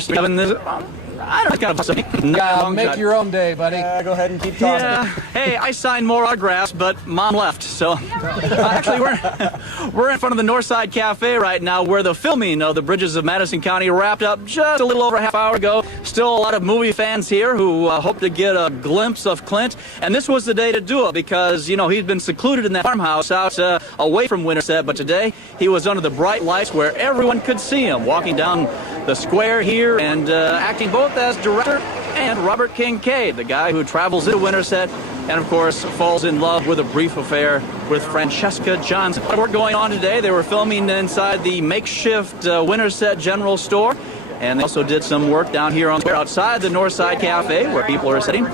Kevin, I don't know, kind of make your own day, buddy. Go ahead and keep talking. Yeah. Hey, I signed more autographs, but Mom left. So, actually, we're in front of the Northside Cafe right now, where the filming of The Bridges of Madison County wrapped up just a little over a half hour ago. Still a lot of movie fans here who hope to get a glimpse of Clint. And this was the day to do it because, you know, he'd been secluded in that farmhouse out away from Winterset. But today, he was under the bright lights where everyone could see him walking down the square here and acting both as director and Robert Kincaid, the guy who travels into Winterset and, of course, falls in love with a brief affair with Francesca Johnson. Work going on today. They were filming inside the makeshift Winterset General Store, and they also did some work down here on the square outside the Northside Cafe, where people are sitting.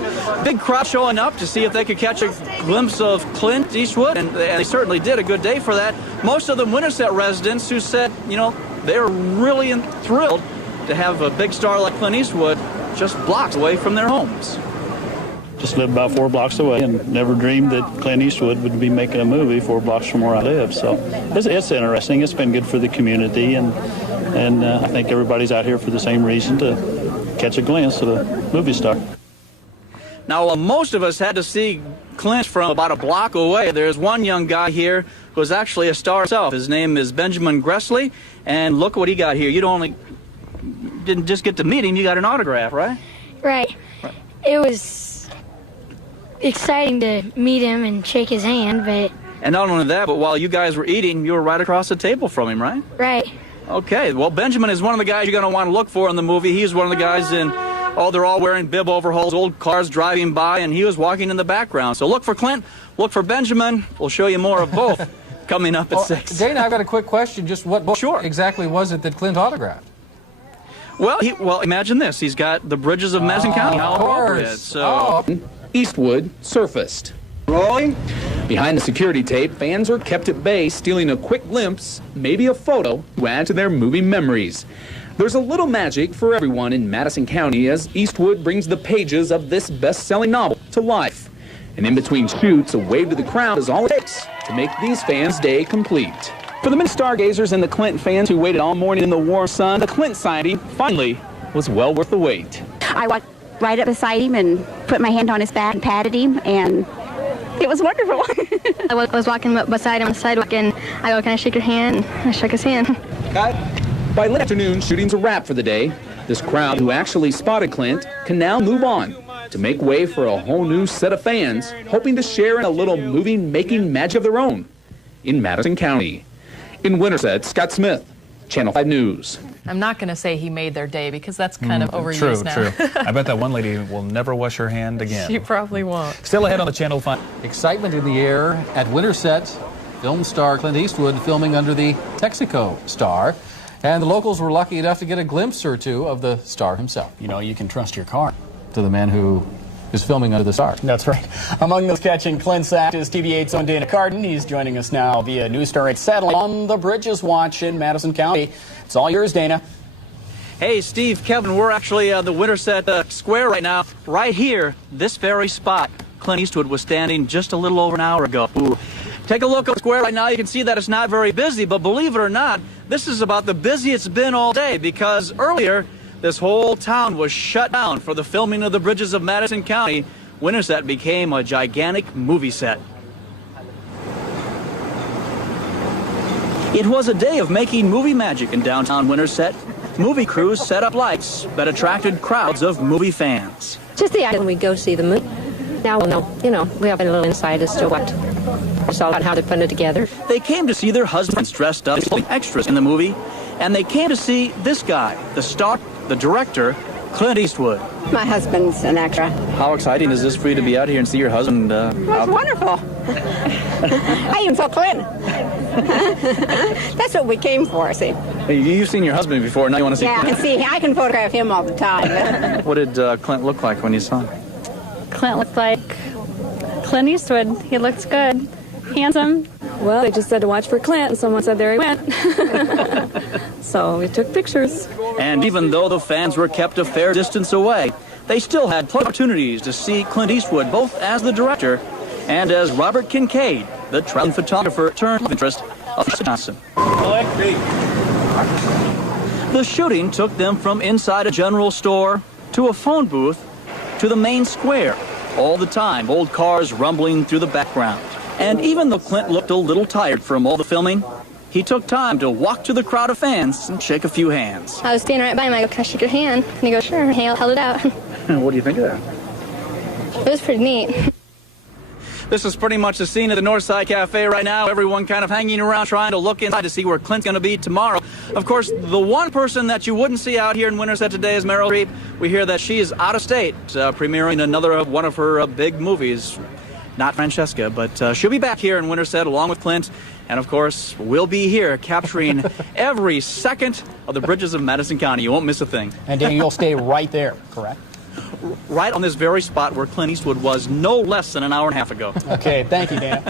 Big crowd showing up to see if they could catch a glimpse of Clint Eastwood, and they certainly did. A good day for that. Most of them Winterset residents who said, you know, they're really thrilled to have a big star like Clint Eastwood just blocks away from their homes. Just lived about 4 blocks away and never dreamed that Clint Eastwood would be making a movie 4 blocks from where I live. So it's interesting. It's been good for the community, and I think everybody's out here for the same reason, to catch a glimpse of a movie star. Now, most of us had to see Clint from about a block away. There's one young guy here who's actually a star himself. His name is Benjamin Gressley, and look what he got here. Didn't just get to meet him, you got an autograph, right? Right. It was exciting to meet him and shake his hand, but... And not only that, but while you guys were eating, you were right across the table from him, right? Right. Okay, well, Benjamin is one of the guys you're going to want to look for in the movie. He's one of the guys in... Oh, they're all wearing bib overalls, old cars driving by, and he was walking in the background. So look for Clint, look for Benjamin. We'll show you more of both coming up at 6. Dana, I've got a quick question. Just what book Sure. exactly was it that Clint autographed? Well, imagine this. He's got The Bridges of Madison County. How appropriate. So, Eastwood surfaced. Rolling. Behind the security tape, fans are kept at bay, stealing a quick glimpse, maybe a photo, to add to their movie memories. There's a little magic for everyone in Madison County as Eastwood brings the pages of this best-selling novel to life. And in between shoots, a wave to the crowd is all it takes to make these fans' day complete. For the many stargazers and the Clint fans who waited all morning in the warm sun, the Clint signing finally was well worth the wait. I walked right up beside him and put my hand on his back and patted him, and it was wonderful. I was walking beside him on the sidewalk, and I go, "Can I shake your hand?" And I shook his hand. By late afternoon, shooting's a wrap for the day. This crowd who actually spotted Clint can now move on to make way for a whole new set of fans hoping to share in a little movie-making magic of their own in Madison County. In Winterset, Scott Smith, Channel 5 News. I'm not going to say he made their day because that's kind of overused now. True. I bet that one lady will never wash her hand again. She probably won't. Still ahead on the Channel 5. Excitement in the air at Winterset. Film star Clint Eastwood filming under the Texaco star. And the locals were lucky enough to get a glimpse or two of the star himself. You know, you can trust your car. To the man who is filming under the star. That's right. Among those catching Clint's act is TV8's own Dana Carden. He's joining us now via News Star 8 satellite on the Bridges Watch in Madison County. It's all yours, Dana. hey, Steve, Kevin, we're actually on the Winterset Square right now. Right here, this very spot, Clint Eastwood was standing just a little over an hour ago. Ooh. Take a look at the square right now. You can see that it's not very busy, but believe it or not, this is about the busiest it's been all day because earlier, this whole town was shut down for the filming of The Bridges of Madison County. Winterset became a gigantic movie set. It was a day of making movie magic in downtown Winterset. Movie crews set up lights that attracted crowds of movie fans. Just the idea when we go see the movie. Now we'll know, we have a little insight as to what it's all about, how they put it together. They came to see their husbands dressed up as extras in the movie, and they came to see this guy, the star, the director, Clint Eastwood. My husband's an actor. How exciting is this for you to be out here and see your husband? Well, it's wonderful. I even saw Clint. That's what we came for, see. Hey, you've seen your husband before, now you want to see Clint? Clint? I can see. I can photograph him all the time. What did Clint look like when you saw him? Clint looked like Clint Eastwood. He looked good, handsome. Well, they just said to watch for Clint, and someone said there he went. So we took pictures. And even though the fans were kept a fair distance away, they still had plenty of opportunities to see Clint Eastwood, both as the director and as Robert Kincaid, the traveling photographer turned love interest of Johnson. The shooting took them from inside a general store to a phone booth to the main square. All the time, old cars rumbling through the background. And even though Clint looked a little tired from all the filming, he took time to walk to the crowd of fans and shake a few hands. I was standing right by him. I go, "Can I shake your hand?" And he goes, "Sure." He held it out. What do you think of that? It was pretty neat. This is pretty much the scene at the Northside Cafe right now. Everyone kind of hanging around trying to look inside to see where Clint's going to be tomorrow. Of course, the one person that you wouldn't see out here in Winterset today is Meryl Streep. We hear that she is out of state, premiering another one of her big movies. Not Francesca, but she'll be back here in Winterset along with Clint. And, of course, we'll be here capturing every second of the bridges of Madison County. You won't miss a thing. And Dana, you'll stay right there, correct? Right on this very spot where Clint Eastwood was no less than an hour and a half ago. Okay, thank you, Dana.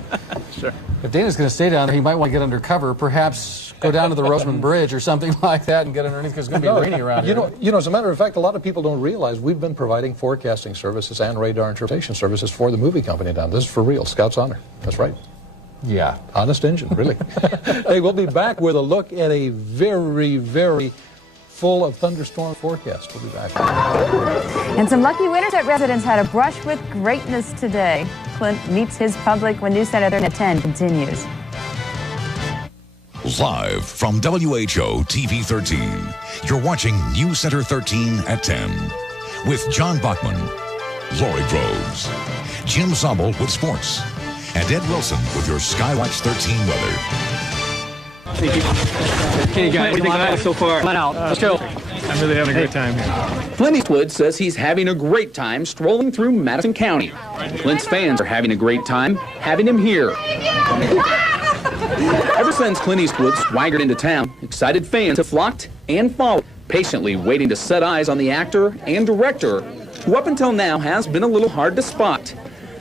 Sure. If Dana's going to stay down there, he might want to get under cover, perhaps go down to the Roseman Bridge or something like that and get underneath because it's going to be rainy around here. You know, as a matter of fact, a lot of people don't realize we've been providing forecasting services and radar interpretation services for the movie company down. This is for real. Scout's honor. That's right. Yeah. Honest engine, really. Hey, we'll be back with a look at a very, very full of thunderstorm forecast. We'll be back. And some lucky Winterset residents had a brush with greatness today. Clint meets his public when News Center 13 at 10 continues. Live from WHO TV 13, you're watching News Center 13 at 10 with John Bachman, Lori Groves, Jim Zombel with sports, and Ed Wilson with your Skywatch 13 weather. Thank you. Hey guys, what do you think about it so far? Let out. Let's go. I'm really having a great time here. Clint Eastwood says he's having a great time strolling through Madison County. Clint's fans are having a great time having him here. Ever since Clint Eastwood swaggered into town, excited fans have flocked and followed, patiently waiting to set eyes on the actor and director, who up until now has been a little hard to spot.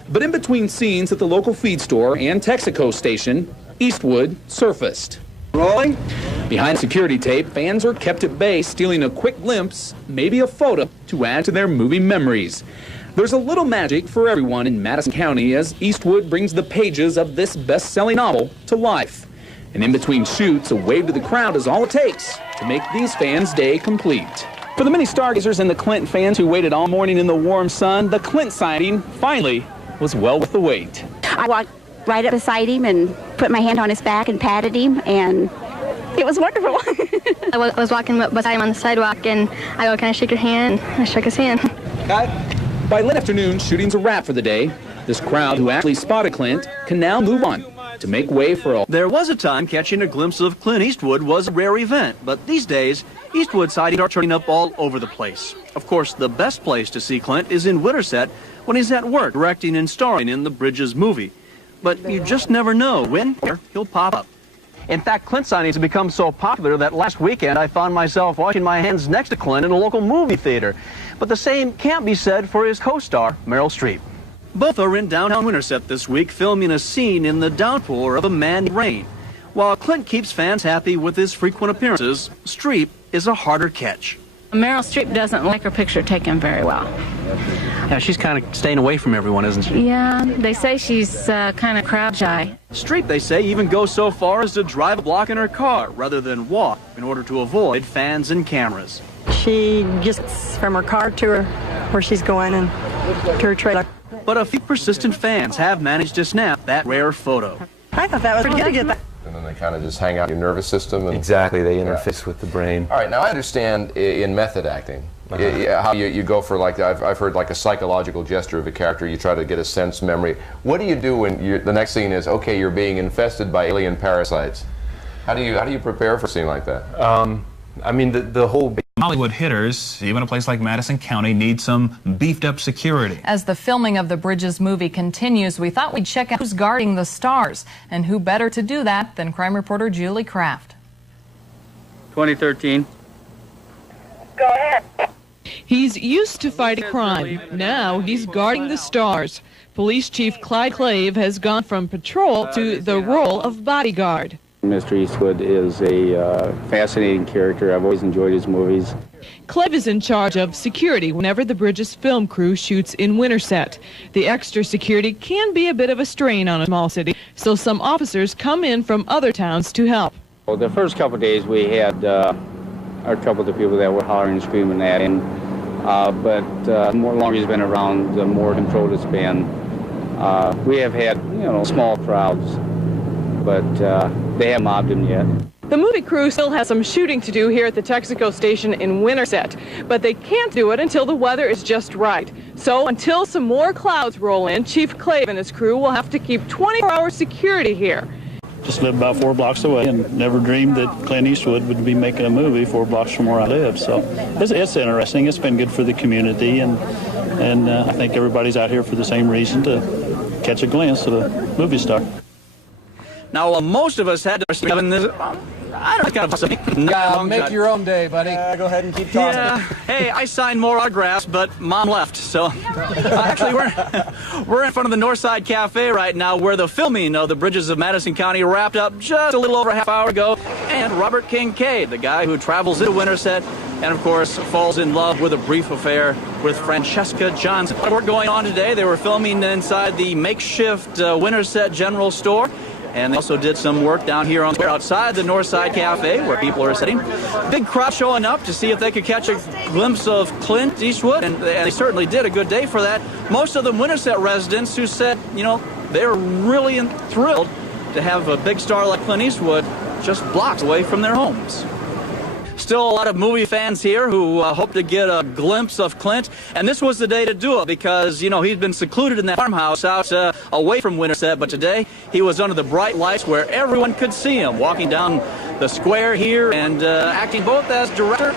But in between scenes at the local feed store and Texaco station, Eastwood surfaced. Rolling. Behind security tape, fans are kept at bay, stealing a quick glimpse, maybe a photo, to add to their movie memories. There's a little magic for everyone in Madison County as Eastwood brings the pages of this best-selling novel to life. And in between shoots, a wave to the crowd is all it takes to make these fans' day complete. For the many stargazers and the Clint fans who waited all morning in the warm sun, the Clint sighting finally was well worth the wait. I walked right up beside him and put my hand on his back and patted him, and it was wonderful. I was walking beside him on the sidewalk, and I go, "Can I shake your hand?" I shook his hand. By late afternoon, shooting's a wrap for the day. This crowd who actually spotted Clint can now move on to make way for all. There was a time catching a glimpse of Clint Eastwood was a rare event, but these days, Eastwood sightings are turning up all over the place. Of course, the best place to see Clint is in Winterset when he's at work directing and starring in the Bridges movie. But you just never know when or he'll pop up. In fact, Clint sightings have become so popular that last weekend I found myself washing my hands next to Clint in a local movie theater. But the same can't be said for his co-star, Meryl Streep. Both are in downtown Winterset this week, filming a scene in the downpour of a man-made rain. While Clint keeps fans happy with his frequent appearances, Streep is a harder catch. Meryl Streep doesn't like her picture taken very well. Yeah, she's kind of staying away from everyone, isn't she? Yeah, they say she's kind of crowd shy. Streep, they say, even goes so far as to drive a block in her car rather than walk in order to avoid fans and cameras. She gets from her car to her where she's going and to her trailer. But a few persistent fans have managed to snap that rare photo. I thought that was pretty good to get that. And then they kind of just hang out in your nervous system. And, exactly, they interface with the brain. All right, now I understand in method acting, how you go for, like, I've heard like a psychological gesture of a character, you try to get a sense memory. What do you do when the next scene is, okay, you're being infested by alien parasites? How do you prepare for a scene like that? I mean, the whole... Hollywood hitters, even a place like Madison County, need some beefed up security. As the filming of the Bridges movie continues, we thought we'd check out who's guarding the stars. And who better to do that than crime reporter Julie Kraft. 2013. Go ahead. He's used to fighting crime. Now he's guarding the stars. Police Chief Clyde Clave has gone from patrol to the role of bodyguard. Mr. Eastwood is a fascinating character. I've always enjoyed his movies. Cleve is in charge of security whenever the Bridges film crew shoots in Winterset. The extra security can be a bit of a strain on a small city, so some officers come in from other towns to help. Well, the first couple of days we had are a couple of the people that were hollering and screaming at him. But the more longer he's been around, the more controlled it's been. We have had, small crowds, but they haven't mobbed him yet. The movie crew still has some shooting to do here at the Texaco station in Winterset, but they can't do it until the weather is just right. So until some more clouds roll in, Chief Clave and his crew will have to keep 24-hour security here. Just live about 4 blocks away and never dreamed that Clint Eastwood would be making a movie 4 blocks from where I live. So it's interesting. It's been good for the community, and I think everybody's out here for the same reason, to catch a glimpse of a movie star. Now, most of us had to in this. I don't know, kind of make your own day, buddy. Go ahead and keep talking. Yeah. Hey, I signed more autographs, but Mom left. So, actually, we're in front of the Northside Cafe right now, where the filming of the Bridges of Madison County wrapped up just a little over a half hour ago. And Robert Kincaid, the guy who travels into Winterset, and of course falls in love with a brief affair with Francesca Johnson. A lot of work going on today. They were filming inside the makeshift Winterset General Store. And they also did some work down here on the square outside the Northside Cafe, where people are sitting. Big crowd showing up to see if they could catch a glimpse of Clint Eastwood, and they certainly did. A good day for that. Most of them Winterset residents who said, they're really thrilled to have a big star like Clint Eastwood just blocks away from their homes. Still a lot of movie fans here who hope to get a glimpse of Clint, and this was the day to do it because, he'd been secluded in that farmhouse out away from Winterset, but today he was under the bright lights where everyone could see him walking down the square here and acting both as director